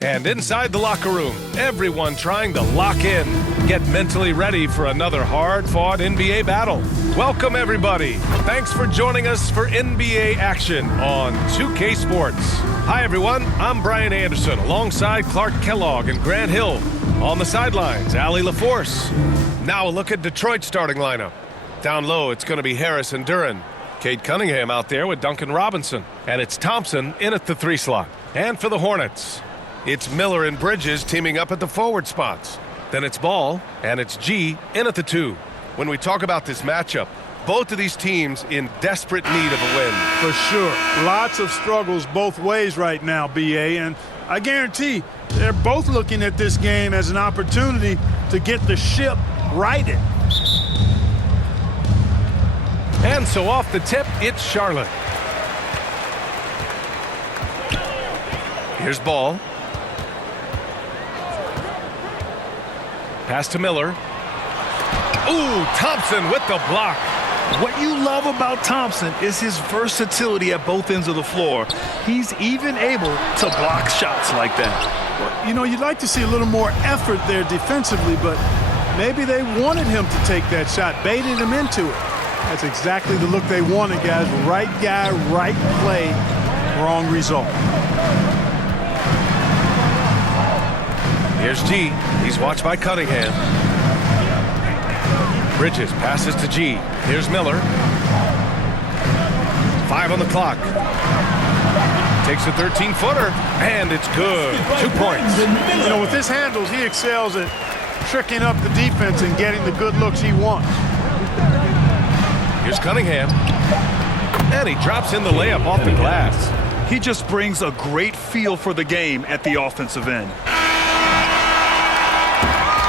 And inside the locker room, everyone trying to lock in, get mentally ready for another hard-fought NBA battle. Welcome, everybody. Thanks for joining us for NBA action on 2K Sports. Hi, everyone. I'm Brian Anderson, alongside Clark Kellogg and Grant Hill. On the sidelines, Allie LaForce. Now a look at Detroit's starting lineup. Down low, it's going to be Harris and Duren. Cade Cunningham out there with Duncan Robinson. And it's Thompson in at the 3 slot. And for the Hornets, it's Miller and Bridges teaming up at the forward spots. Then it's Ball, and it's G in at the 2. When we talk about this matchup, both of these teams in desperate need of a win. For sure. Lots of struggles both ways right now, BA. And I guarantee they're both looking at this game as an opportunity to get the ship righted. And so off the tip, it's Charlotte. Here's Ball. Pass to Miller. Ooh, Thompson with the block. What you love about Thompson is his versatility at both ends of the floor. He's even able to block shots like that. Well, you know, you'd like to see a little more effort there defensively, but maybe they wanted him to take that shot, baited him into it. That's exactly the look they wanted, guys. Right guy, right play, wrong result. Here's G. He's watched by Cunningham. Bridges passes to G. Here's Miller. 5 on the clock. Takes a 13-footer, and it's good. 2 points. You know, with his handles, he excels at tricking up the defense and getting the good looks he wants. Here's Cunningham. And he drops in the layup off the glass. He just brings a great feel for the game at the offensive end.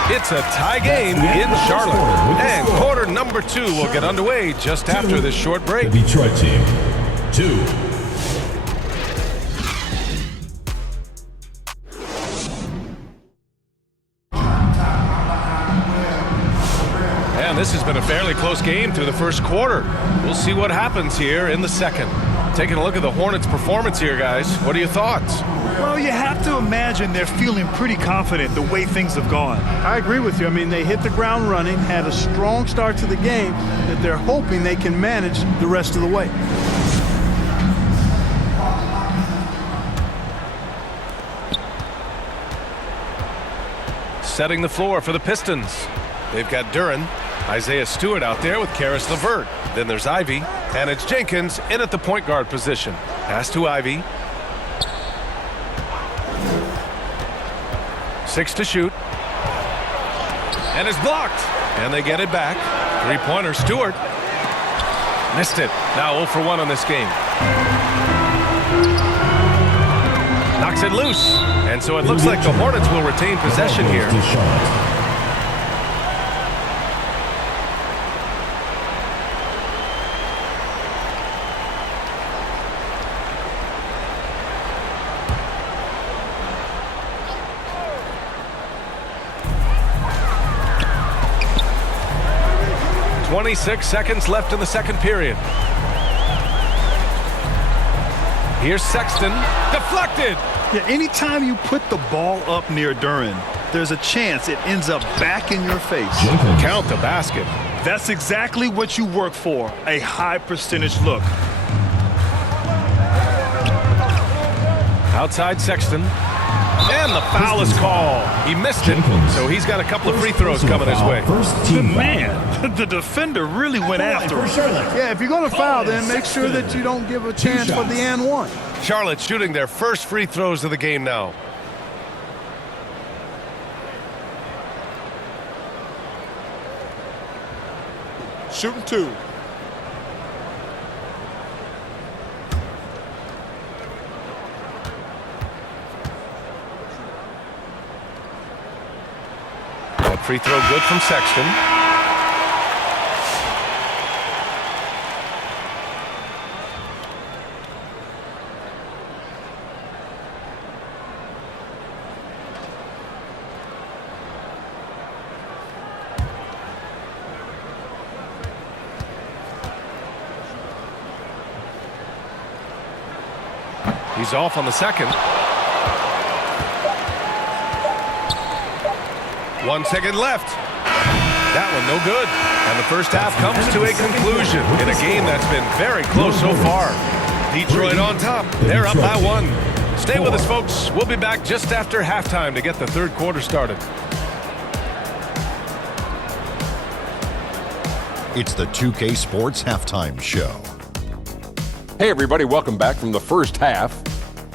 It's a tie game in Charlotte. And quarter number 2 will get underway just after this short break. The Detroit team, 2. And this has been a fairly close game through the first quarter. We'll see what happens here in the second. Taking a look at the Hornets' performance here, guys. What are your thoughts? Well, you have to imagine they're feeling pretty confident the way things have gone. I agree with you. I mean, they hit the ground running, had a strong start to the game that they're hoping they can manage the rest of the way. Setting the floor for the Pistons. They've got Duren, Isaiah Stewart out there with Karis LeVert. Then there's Ivy, and it's Jenkins in at the point guard position. Pass to Ivy. 6 to shoot. And it's blocked. And they get it back. 3-pointer, Stewart. Missed it. Now 0 for 1 on this game. Knocks it loose. And so it looks like the Hornets will retain possession here. 26 seconds left in the second period. Here's Sexton. Deflected. Yeah, anytime you put the ball up near Duren, there's a chance it ends up back in your face. Count the basket. That's exactly what you work for, a high percentage look. Outside Sexton. And the foul is called. He missed it, so he's got a couple of free throws coming his way. Man, the defender really went after him. Yeah, if you're going to foul, then make sure that you don't give a chance for the and one. Charlotte shooting their first free throws of the game now. Shooting 2. Free throw good from Sexton. He's off on the second. 1 second left. That one no good. And the first half comes to a conclusion in a game that's been very close so far. Detroit on top. They're up by 1. Stay with us, folks. We'll be back just after halftime to get the third quarter started. It's the 2K Sports Halftime Show. Hey everybody, welcome back from the first half.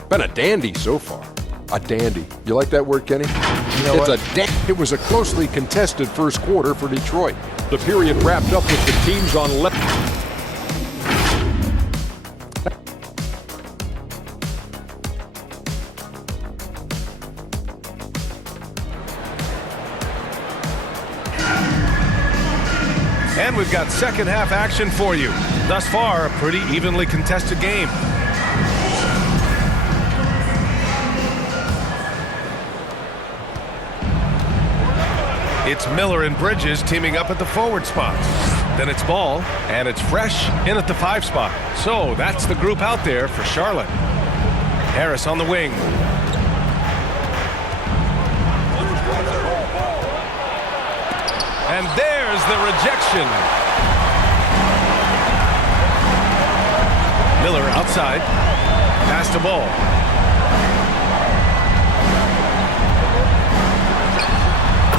Been a dandy so far. A dandy. You like that word, Kenny? You know It was a closely contested first quarter for Detroit. The period wrapped up with the teams on left. And we've got second half action for you. Thus far, a pretty evenly contested game. It's Miller and Bridges teaming up at the forward spots. Then it's Ball, and it's Fresh in at the 5 spot. So that's the group out there for Charlotte. Harris on the wing. And there's the rejection. Miller outside. Pass to Ball.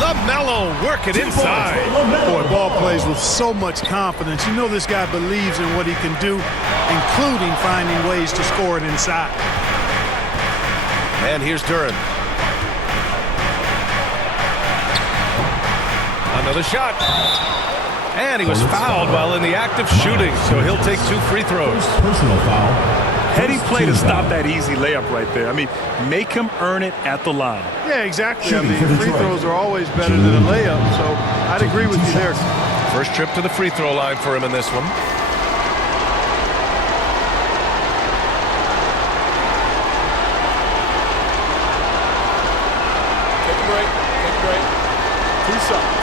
LaMelo working inside. Boy, Ball plays with so much confidence. You know this guy believes in what he can do, including finding ways to score it inside. And here's Duran. Another shot. And he was fouled while in the act of shooting, so he'll take 2 free throws. Personal foul. Heady play to stop that easy layup right there. I mean, make him earn it at the line. Yeah, exactly. I mean, free throws are always better than a layup, so I'd agree with you there. First trip to the free throw line for him in this one. Take a break. Take a break. 2 shots.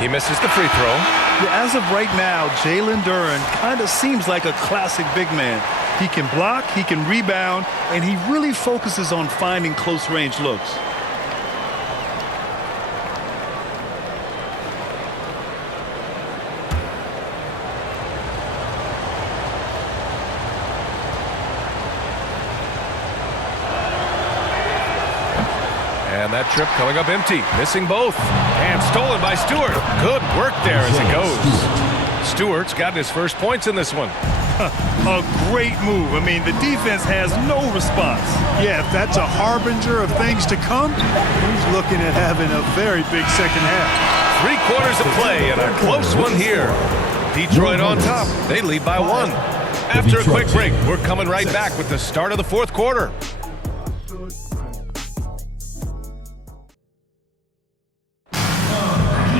He misses the free throw. Yeah, as of right now, Jalen Duran kind of seems like a classic big man. He can block, he can rebound, and he really focuses on finding close-range looks. And that trip coming up empty, missing both. And stolen by Stewart. Good work there as it goes. Stewart's gotten his first points in this one. A great move. I mean, the defense has no response. Yeah, if that's a harbinger of things to come, he's looking at having a very big second half. 3 quarters of play and a close one here. Detroit on top. They lead by 1. After a quick break, we're coming right back with the start of the fourth quarter.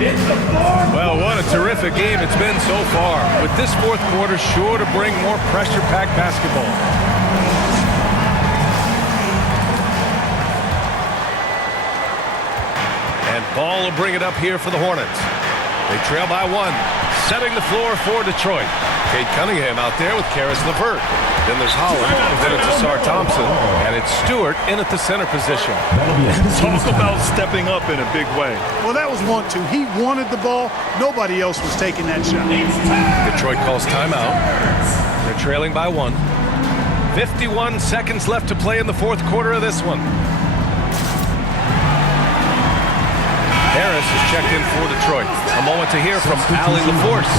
Well, what a terrific game it's been so far. With this fourth quarter sure to bring more pressure-packed basketball. And Ball will bring it up here for the Hornets. They trail by 1, setting the floor for Detroit. Cade Cunningham out there with Karis LeVert. Then there's Howard, then it's Asar Thompson, and it's Stewart in at the center position. Talk about stepping up in a big way. Well, that was 1-2. He wanted the ball. Nobody else was taking that shot. Detroit calls timeout. They're trailing by 1. 51 seconds left to play in the fourth quarter of this one. Harris is checked in for Detroit. A moment to hear from Allie LaForce.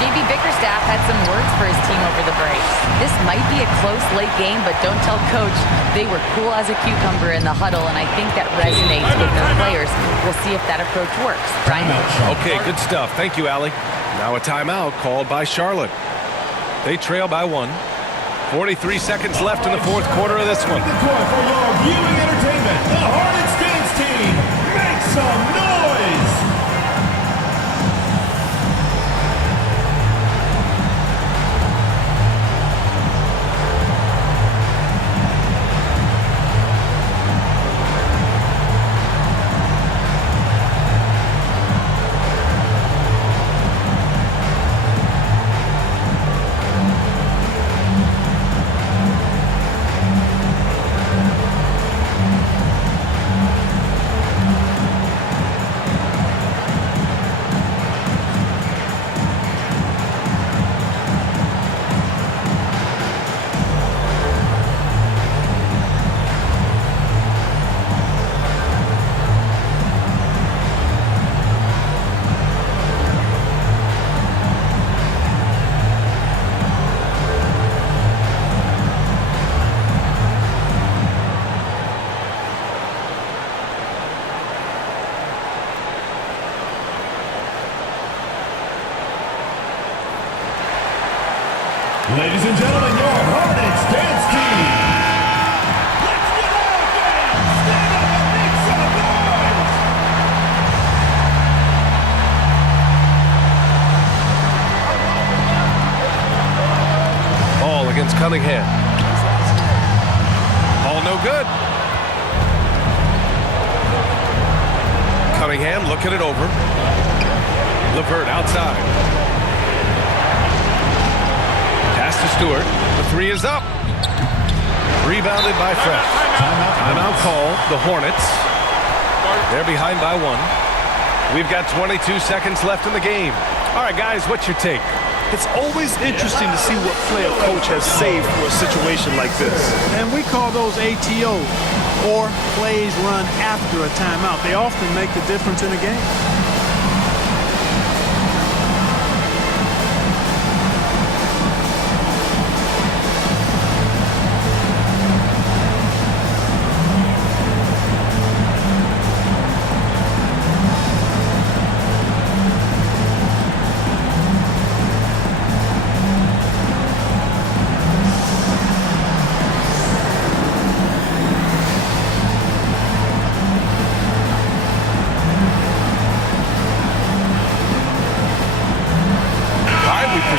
JB Bickerstaff had some words for his team over the break. This might be a close late game, but don't tell Coach. They were cool as a cucumber in the huddle, and I think that resonates with their players. We'll see if that approach works. Brian? Okay, good stuff. Thank you, Allie. Now a timeout called by Charlotte. They trail by 1. 43 seconds left in the fourth quarter of this one. For your viewing entertainment, the Hornets dance team, make some noise! Ladies and gentlemen, your Hornets dance team. Let's get out there. Stand up and make some noise. Ball against Cunningham. Ball no good. Cunningham looking it over. LeVert outside. Pass to Stewart. The three is up. Rebounded by Fresh. Timeout call. The Hornets. They're behind by 1. We've got 22 seconds left in the game. All right, guys, what's your take? It's always interesting to see what play a coach has saved for a situation like this. And we call those ATOs, or plays run after a timeout. They often make the difference in a game.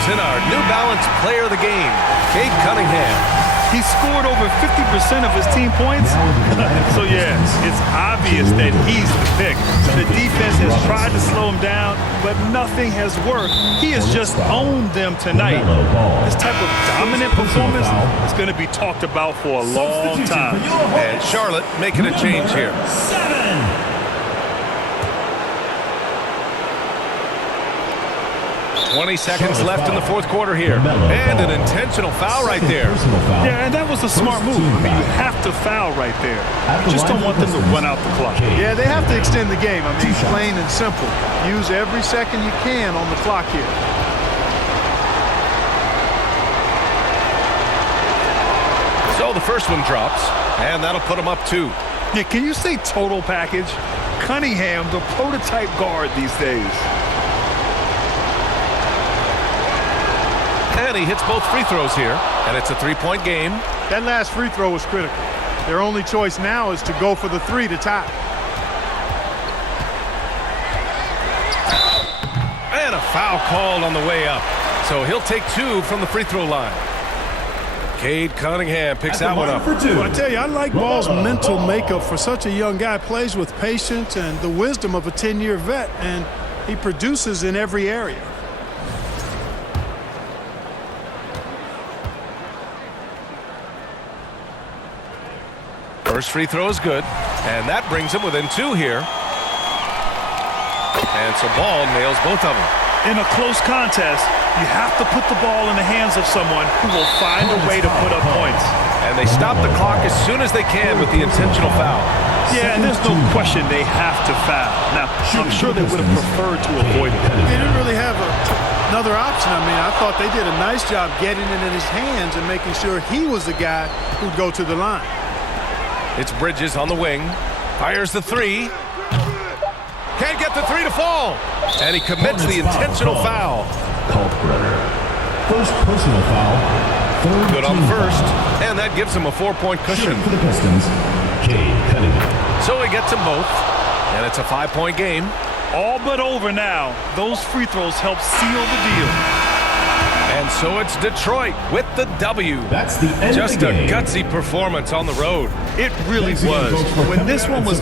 In our New Balance player of the game, Cade Cunningham. He scored over 50% of his team points. So, yeah, it's obvious that he's the pick. The defense has tried to slow him down, but nothing has worked. He has just owned them tonight. This type of dominant performance is going to be talked about for a long time. And Charlotte making a change here. 7. 20 seconds left in the fourth quarter here. And an intentional foul right there. Yeah, and that was a smart move. I mean, you have to foul right there. You just don't want them to run out the clock. Yeah, they have to extend the game. I mean, plain and simple. Use every second you can on the clock here. So the first one drops, and that'll put them up 2. Yeah, can you say total package? Cunningham, the prototype guard these days. And he hits both free throws here, and it's a 3-point game. That last free throw was critical. Their only choice now is to go for the 3 to tie. And a foul called on the way up. So he'll take 2 from the free throw line. Cade Cunningham picks that one up. Well, I tell you, I like Ball's mental makeup for such a young guy. Plays with patience and the wisdom of a 10-year vet, and he produces in every area. First free throw is good, and that brings him within 2 here. And so Ball nails both of them. In a close contest, you have to put the ball in the hands of someone who will find a way to put up points. And they stop the clock as soon as they can with the intentional foul. Yeah, and there's no question they have to foul. Now, I'm sure they would have preferred to avoid it. They didn't really have another option. I mean, I thought they did a nice job getting it in his hands and making sure he was the guy who'd go to the line. It's Bridges on the wing. Fires the 3. Can't get the 3 to fall. And he commits the intentional foul. First personal foul. Good on the first. And that gives him a 4-point cushion. For the Pistons, Cade Cunningham. So he gets them both. And it's a 5-point game. All but over now. Those free throws help seal the deal. And so it's Detroit with the W. That's the end Just of the a game. gutsy performance on the road. It really was. When this one was